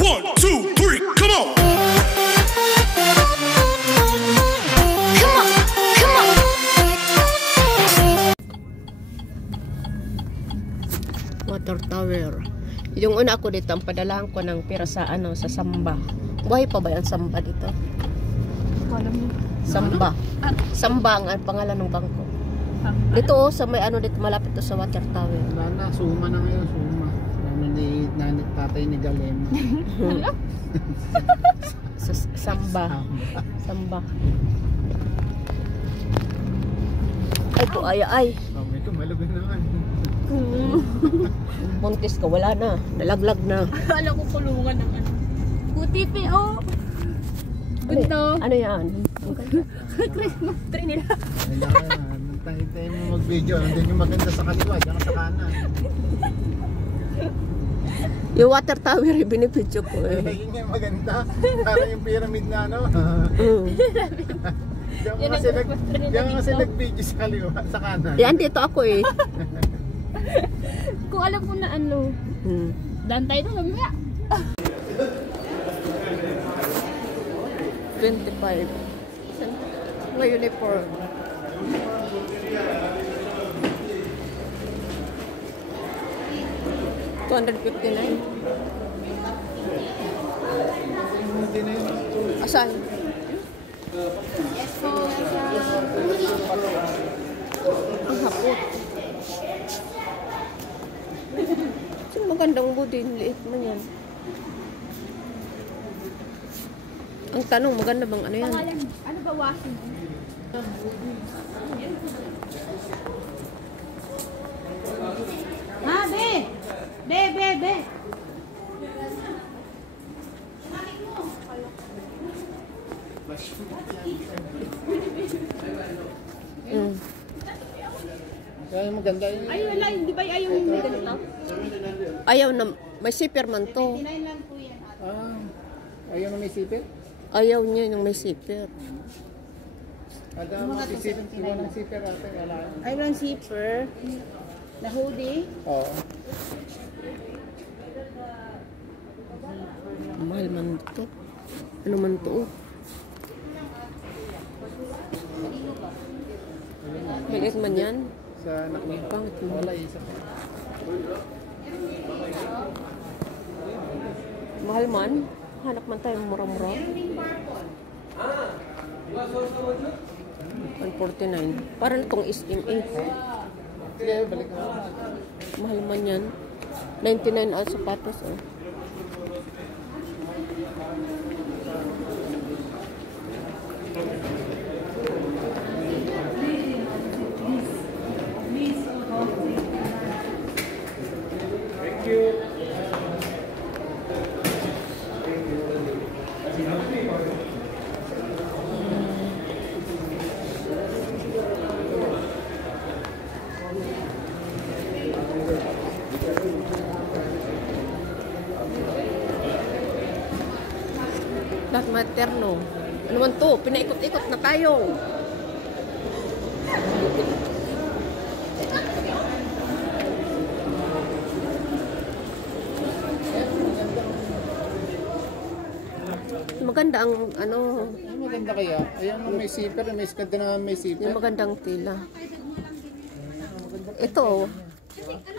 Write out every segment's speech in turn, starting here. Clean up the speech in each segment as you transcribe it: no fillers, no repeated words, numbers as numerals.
1, 2, 3, come on! Come on, come on. Water tower. Yung una ko dito, ang padalahan ko ng pera sa ano, sa Samba. Buhay pa ba yung Samba dito? Alam mo. Samba. Samba ang pangalan ng bangko. Dito oh, sa may ano dito, malapit to sa water tower. Wala na, suma na ngayon, suma. Ni nanit tatay ni Galema. Sa Samba. Samba. Ay po, ay. Oh, ito malagay naman. Buntis ka, wala na. Nalaglag na. Akala ko kulungan ng ano. QTP, oh. Gunto. Ano yan? Christmas tree nila. Kailangan, tayo mo mag-video. Nandun yung maganda sa kaliwa, dyan sa kanan. Yung water tower, binipidyo ko eh. Yun yung maganda. Para yung pyramid na ano. Diyan kasi nag-video sa kaliwa, sa kanan. Yan, dito ako eh. Kung alam mo na ano, dan tayo doon mamaya. 25. May uniform. $259. Asan? Ang hapot. Saan magandang budi? Liit man yan. Ang tanong, maganda bang ano yan? Pangalan, ano ba washing? Ha, be! Be! Kaya maganda yun. Ay, wala, hindi ba ayaw yung may ganito? Ayaw na, may zipper man to. Ayaw na may sipit? Ayaw niya yung may zipper. Ada mo sipit, iwan ng sipit ate. Ay, lang zipper. Na hoodie. Oo. Mahal man to. Ano man to? Maliit man yan. Sa anak mo. Pangit mo. Wala isa. Mahal man. Hanap man tayo mura-mura. 149. Parang itong SMA. Sige, balik na. Mahal man yan. 99 al sapatos. Oh. Thank you. Lahat materno. Ano man to? Pinaikot-ikot na tayo. Maganda ang ano. Maganda kaya. Ayan ang may zipper, may skad na may zipper. Yung magandang tila. Ito.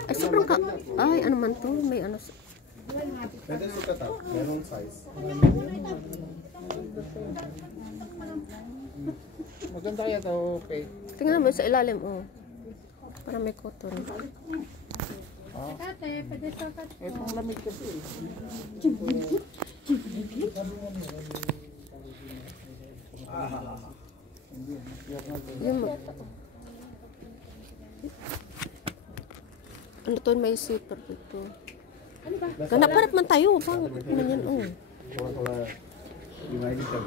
Ay, sobrang ka... Ay, ano man to? May ano... Pwede sukat ako. Merong size. Maganda kaya to, okay. Tingnan mo sa ilalim, oh. Para may cotton. Tate, pwede sa kat. Itong lamig kasi eh. Yung ano to, may zipper dito. Ganap-ganap man tayo. Bang, ano yan, oh. Wala. Imagine ka.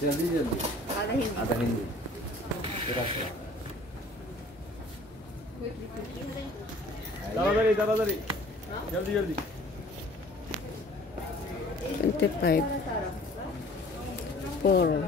जल्दी आधा हिंदी ताड़ाताड़ी जल्दी 25 4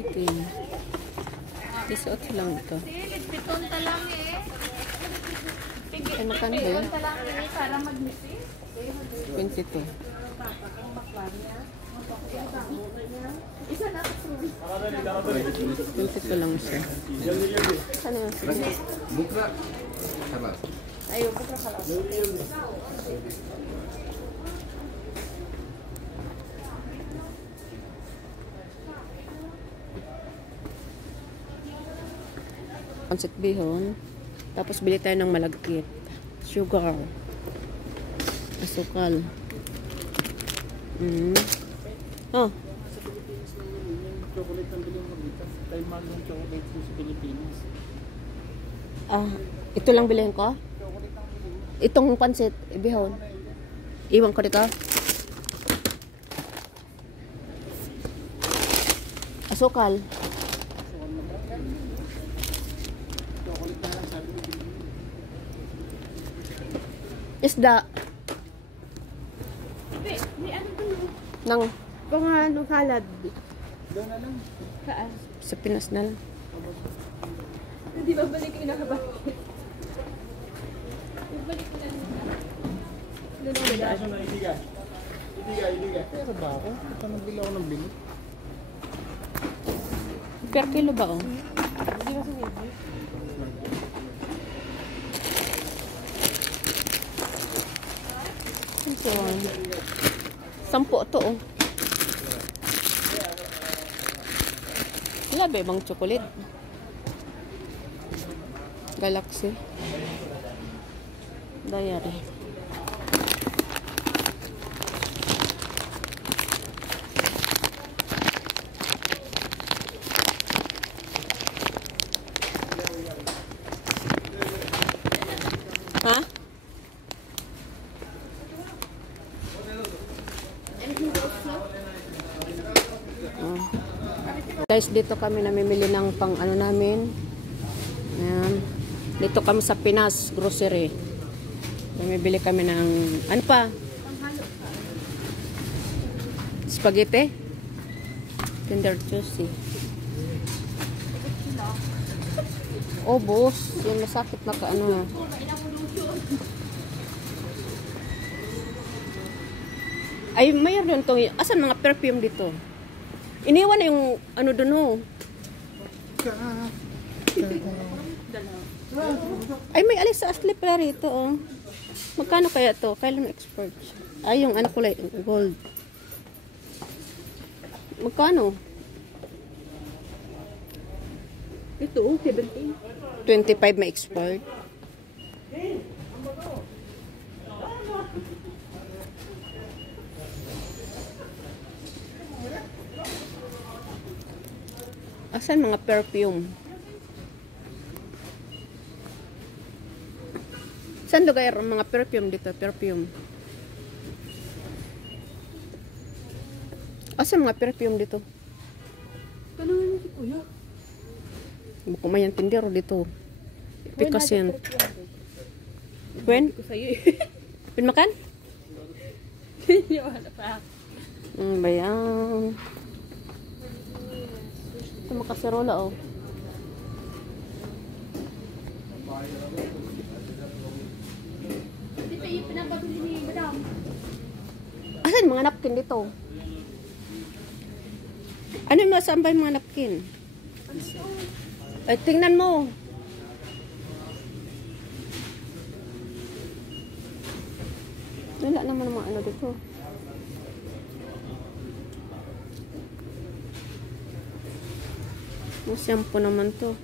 Ito yun. Isuot lang ito. Piton talang eh. Ay, magkano ba yun? Piton talang eh para magmisi. 22. Isa na. 22 lang siya. Ano yun? Bukra. Sabar. Ayun, bukra ka lang. Pancit bihon. Tapos bili tayo ng malagkit. Sugar. Asukal. Oh. Chocolate ang bilhin mo dito. Dahil mahal yung chocolate sa Pilipinas. Ah, ito lang bilhin ko? Itong pancit bihon. Iwan ko dito. Asukal. Isda. May ano ba yun? Nang Kung ano halad. Doon na lang. Saan? sa Pinas na lang. Hindi ba balik yung nakabalik? Balik ko lang nila. Kaso na iliga. Iliga. Pero ba ako? Ito nagbili ako ng bilit. Per kilo ba oh? Hindi kasi hindi. Ito. 10 to oh. Wala ba ibang chocolate? Galaxy. Diary. Ha? Oh. Guys, dito kami namimili ng pang ano namin. Ayan. Dito kami sa Pinas grocery. Namimili kami ng ano pa? Spaghetti? Tender juicy. Oh, boss. Yung masakit na ka ano. Ay, mayroon tong, asan mga perfume dito? Iniwan na yung ano dun oh. Ay, may Alexa Ashley pala rito oh. Magkano kaya to? Kailan expert siya? Ay, yung ano kulay, gold. Magkano? Ito, 17. 25 may expert. Asan mga perfume? Saan lugar ang mga perfume dito? Perfume. Asan mga perfume dito? Tanungin mo si Kuya. Buko mayan tindero dito. Ipikasin. Gwen? Ko sa'yo eh. Pinmakan? Hindi wala pa. Bayang. Ito makaserola oh. Dito yung pinapabili ni Madam. Asan mga napkin dito? Ano yung saan ba yung mga napkin? Ay, tingnan mo. Wala naman ang mga ano dito. Yung shampoo naman to.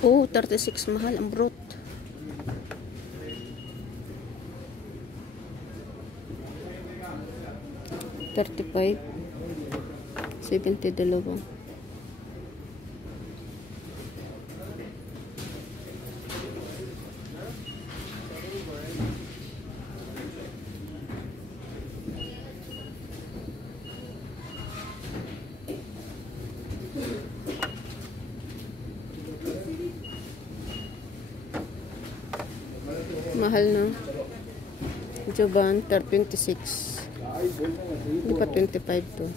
Oh, 36 mahal ang brut. 35. 72. Mahal na. Joban, 26. Hindi pa 25 to.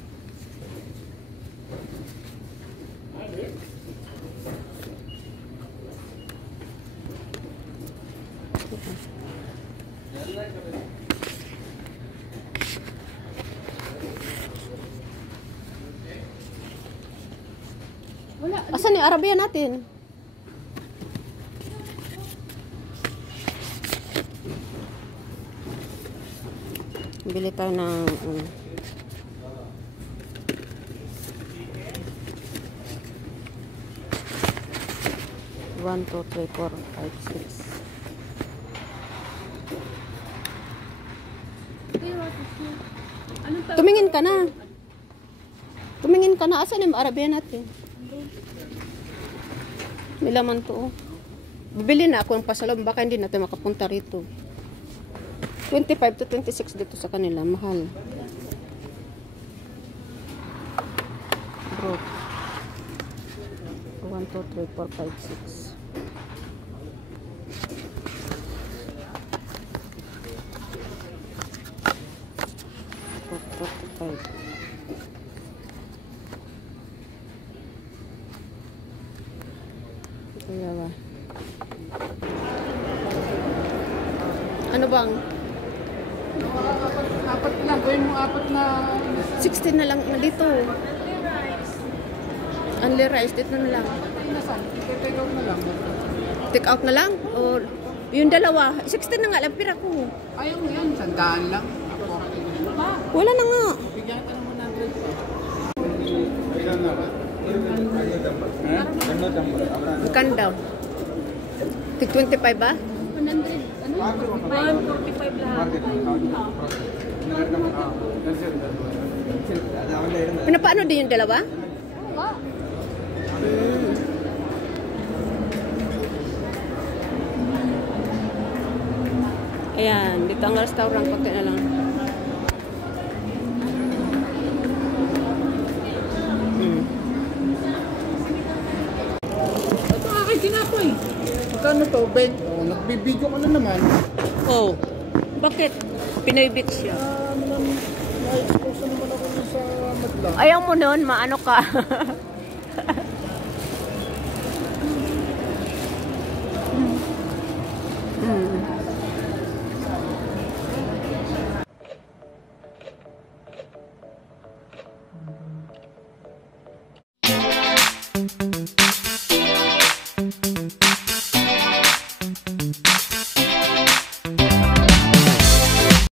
Asan yung Arabia natin? Bili tayo ng 1, 2, 3, 4, 5, 6. Tumingin ka na. Tumingin ka na. Asan yung Arabia natin? May laman to. Bibili na ako ng pasalom. Baka hindi natin makapunta rito. 25 to 26 dito sa kanila. Mahal. Bro. 1, 2, 3, 4, 5, 6. Kaya ba? Ano bang? Apat na lang. Gawin mo apat na... 16 na lang dito. Only rice. Dito na lang. Nasaan? Take out na lang. Take out na lang? O yung dalawa? 16 na nga lang. Pira ko. Ayaw mo yan. 100 lang. Ako. Wala na nga. Bigyan ka ng 100 pa. Ilan na ba? Ikan daw. Tig 25 ba? 100. Ano? 145 lahat. Pinapaano din yung dalawa? Oo. Ayan, dito ang restaurant. Konti na lang. Ito aking tinapoy. Magkano to? Ben? Oh, nagbibideo ka na naman. Oh, bakit? Pinoy Beach siya. Na-expose naman ako sa madla. Ayaw mo nun, maano ka.